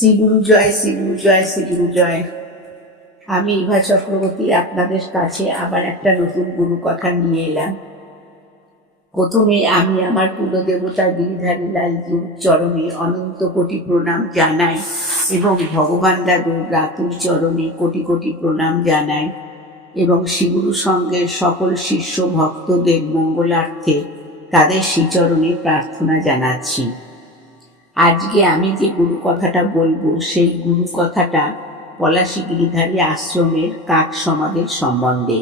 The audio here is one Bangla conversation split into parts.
শ্রীগুরু জয়, শ্রীগুরু জয়, শ্রীগুরু জয়। আমি ইভা চক্রবর্তী আপনাদের কাছে আবার একটা নতুন গুরু কথা নিয়ে এলাম। প্রথমে আমি আমার কুলদেবতা গিরিধারী লালজির চরণে অনন্ত কোটি প্রণাম জানাই এবং ভগবান দাদুর রাতুর চরণে কোটি কোটি প্রণাম জানাই এবং শ্রীগুরু সঙ্গের সকল শিষ্য ভক্তদের মঙ্গলার্থে তাদের শ্রীচরণে প্রার্থনা জানাচ্ছি। আজকে আমি যে গুরু কথাটা বলবো সেই গুরু কথাটা পলাশী গিরিধারী আশ্রমের কাক সমাধির সম্বন্ধে।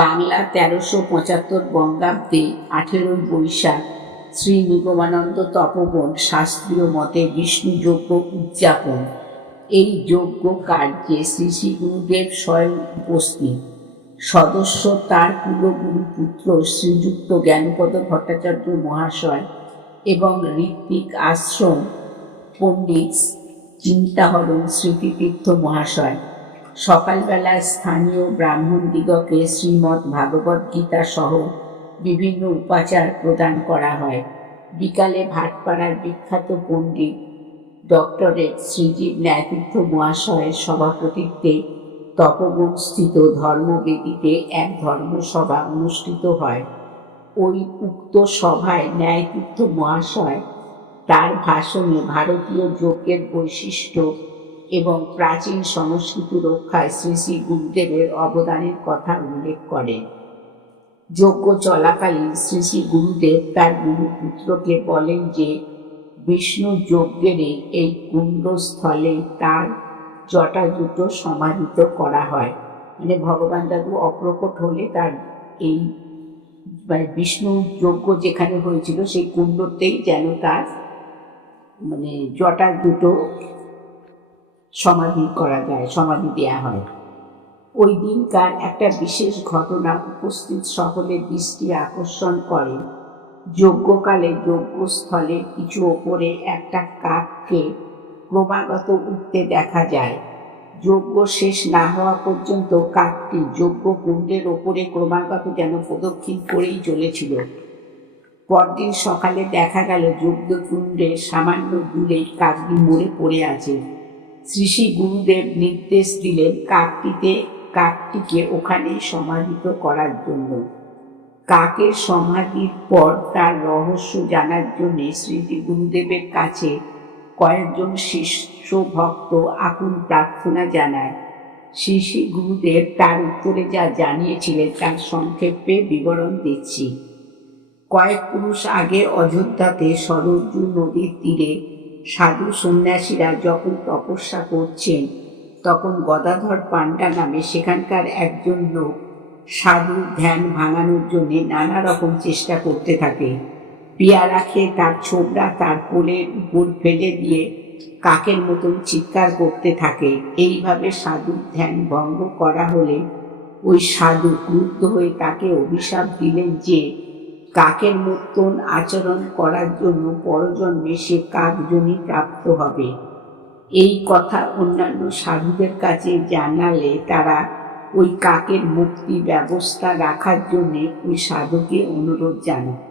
বাংলা 1375 বঙ্গাব্দে 18 বৈশাখ শ্রী নিগমানন্দ তপোবন শাস্ত্রীয় মতে বিষ্ণু যজ্ঞ উদযাপন। এই যজ্ঞ কার্যে শ্রী শ্রী গুরুদেব স্বয়ং উপস্থিত। সদস্য তার কুলগুরু পুত্র শ্রীযুক্ত জ্ঞানপদ ভট্টাচার্য মহাশয় এবং ঋত্বিক আশ্রম পণ্ডিত চিন্তাহরণ স্মৃতিতীর্থ মহাশয়। সকালবেলায় স্থানীয় ব্রাহ্মণদিগকে শ্রীমদ্ ভাগবত গীতা সহ বিভিন্ন উপাচার প্রদান করা হয়। বিকালে ভাটপাড়ার বিখ্যাত পণ্ডিত ডক্টরেট শ্রীজীব ন্যায়তীর্থ মহাশয়ের সভাপতিত্বে তপবনস্থিত ধর্মবেদীতে এক ধর্মসভা অনুষ্ঠিত হয়। ওই উক্ত সভায় ন্যায়তীর্থ মহাশয় তার ভাষণে ভারতীয় যজ্ঞের বৈশিষ্ট্য এবং প্রাচীন সংস্কৃতি রক্ষায় শ্রী শ্রী গুরুদেবের অবদানের কথা উল্লেখ করেন। যজ্ঞ চলাকালীন শ্রী শ্রী গুরুদেব তার গুরুপুত্রকে বলেন যে বিষ্ণু যজ্ঞের এই কুণ্ডস্থলে তার জটা দুটো সমাহিত করা হয়। মানে ভগবান দাদু অপ্রকট হলে তার এই বিষ্ণু যজ্ঞ যেখানে হয়েছিল সেই কুণ্ডতেই যেন তার জটা দুটো সমাধি করা যায়, সমাধি দেয়া হয়। ওই দিনকার একটা বিশেষ ঘটনা উপস্থিত সকলের দৃষ্টি আকর্ষণ করে। যজ্ঞকালে যজ্ঞস্থলে কিছু ওপরে একটা কাককে ক্রমাগত উঠতে দেখা যায়। যজ্ঞ শেষ না হওয়া পর্যন্ত কাকটি যজ্ঞ কুণ্ডের ওপরে ক্রমাগত যেন প্রদক্ষিণ করেই চলেছিল। পরদিন সকালে দেখা গেল যজ্ঞকুণ্ডে সামান্য দূরেই কাকটি মরে পড়ে আছে। শ্রী শ্রী গুরুদেব নির্দেশ দিলেন কাকটিকে ওখানেই সমাহিত করার জন্য। কাকের সমাধির পর তার রহস্য জানার জন্য শ্রী শ্রী গুরুদেবের কাছে কয়েকজন শিষ্য ভক্ত আকুল প্রার্থনা জানায়। শ্রী শ্রী গুরুদেব তার উত্তরে যা জানিয়েছিলেন তার সংক্ষেপে বিবরণ দিচ্ছি। কয়েক পুরুষ আগে অযোধ্যাতে সরযূ নদীর তীরে সাধু সন্ন্যাসীরা যখন তপস্যা করছেন তখন গদাধর পাণ্ডা নামে সেখানকার একজন লোক সাধুর ধ্যান ভাঙানোর জন্য নানা রকম চেষ্টা করতে থাকে। পেয়ারা খেয়ে তার ছোবড়া তার কোলের উপর ফেলে দিয়ে কাকের মতন চিৎকার করতে থাকে। এইভাবে সাধুর ধ্যান ভঙ্গ করা হলে ওই সাধু ক্রুদ্ধ হয়ে তাকে অভিশাপ দিলেন যে কাকের মতন আচরণ করার জন্য পরজন্মে সে কাকজনি প্রাপ্ত হবে। এই কথা অন্যান্য সাধুদের কাছে জানালে তারা ওই কাকের মুক্তি ব্যবস্থা রাখার জন্যে ওই সাধুকে অনুরোধ জানায়।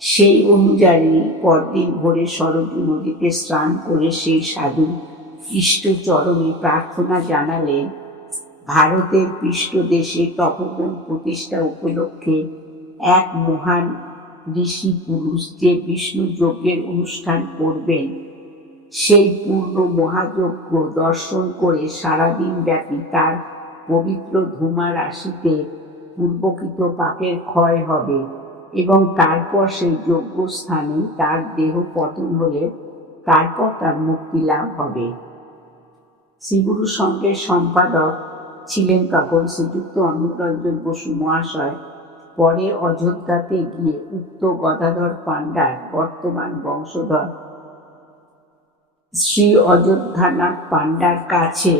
সেই অনুযায়ী পরদিন ভোরে সরযূ নদীতে স্নান করে সেই সাধু ইষ্টচরণে প্রার্থনা জানালেন ভারতের পৃষ্ঠদেশে তপোবন প্রতিষ্ঠা উপলক্ষে এক মহান ঋষি পুরুষ যে বিষ্ণু যজ্ঞের অনুষ্ঠান করবেন সেই পূর্ণ মহাযজ্ঞ দর্শন করে সারাদিন ব্যাপী তার পবিত্র ধূমা রাশিতে পূর্বকৃত পাপের ক্ষয় হবে এবং তারপর সেই যজ্ঞস্থানে তার দেহ পতন হলে তারপর তার মুক্তি লাভ হবে। শ্রীগুরু সঙ্গের সম্পাদক ছিলেন তখন শ্রীযুক্ত অমৃতরঞ্জন বসু মহাশয়। পরে অযোধ্যাতে গিয়ে উক্ত গদাধর পাণ্ডার বর্তমান বংশধর শ্রী অযোধ্যানাথ পাণ্ডার কাছে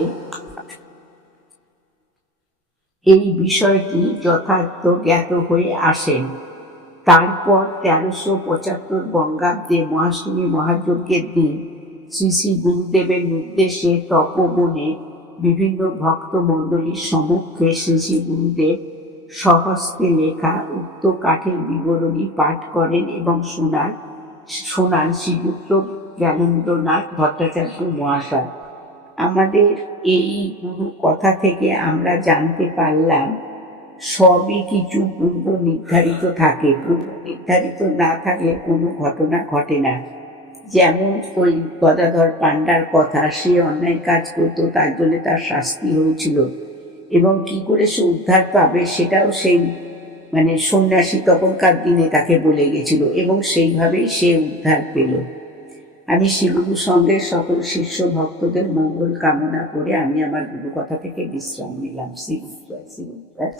এই বিষয়টি যথার্থ জ্ঞাত হয়ে আসেন। তারপর 1375 বঙ্গাব্দে মহাষ্টমী মহাযজ্ঞের দিন শ্রী শ্রী গুরুদেবের নির্দেশে তপোবনে বিভিন্ন ভক্তমণ্ডলীর সম্মুখে শ্রী শ্রী গুরুদেব স্বহস্তে লেখা উক্ত কাঠের বিবরণী পাঠ করেন এবং শোনান শ্রীযুক্ত জ্ঞানেন্দ্রনাথ ভট্টাচার্য মহাশয়। আমাদের এই গুরু কথা থেকে আমরা জানতে পারলাম সবই কিছু পূর্ব নির্ধারিত থাকে, পূর্ব নির্ধারিত না থাকলে কোনো ঘটনা ঘটে না। যেমন ওই গদাধর পান্ডার কথা, সে অন্যায় কাজ করতো, তার জন্য তার শাস্তি হয়েছিল, এবং কি করে সে উদ্ধার পাবে সেটাও সেই সন্ন্যাসী তখনকার দিনে তাকে বলে গেছিল, এবং সেইভাবেই সে উদ্ধার পেল। আমি শ্রীগুরু সঙ্গের সকল শিষ্য ভক্তদের মঙ্গল কামনা করে আমি আমার গুরু কথা থেকে বিশ্রাম নিলাম। শ্রীগুরু জয়, শ্রীগুরু জয়।